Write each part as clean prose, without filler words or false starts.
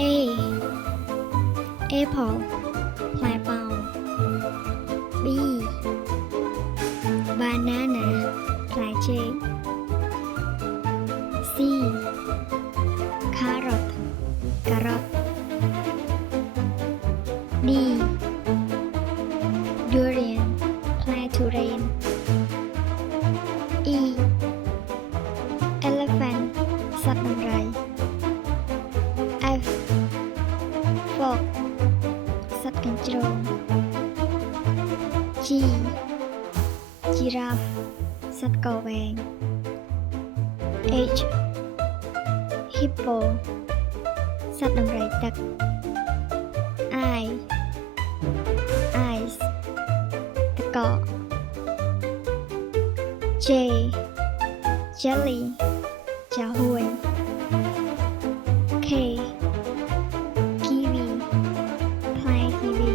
A apple ផ្លែប៉ោម B banana ផ្លែចេក C carrot ការ៉ុត D durian ផ្លែទុរេន E elephant សត្វដំរី F frog សត្វកញ្ជ្រោង G giraffe សត្វកវែង H hippo សត្វដំរីទឹក I ice ទឹកកក J jelly ចាហួយ K kiwi ផ្លែគីវី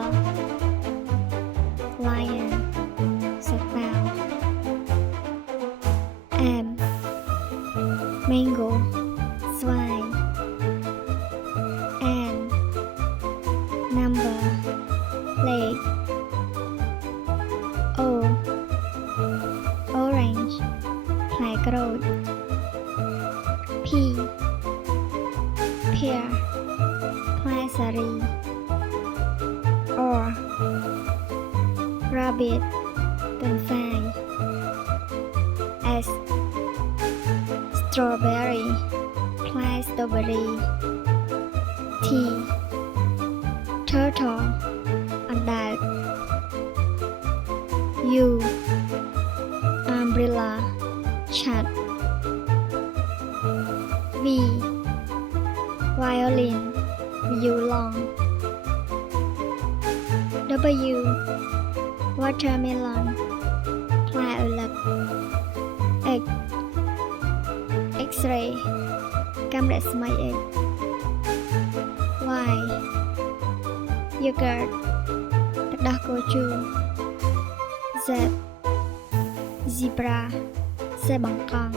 L lion សត្វប៉ាវ M mango ស្វាយ N number លេខ O orange ផ្លែក្រូច P pear ផ្លែសារី R rabbit ទន្សាយ S strawberry ផ្លែស្ទ្រូប៊េរី T turtle អណ្ដើក U umbrella ឆ័ត្រ V violin វីយូឡុង W watermelon ផ្លែឪឡឹក X X-ray កាំរស្មី X Y yogurt ទឹកដោះគោជូរ Z zebra សេះបង្កង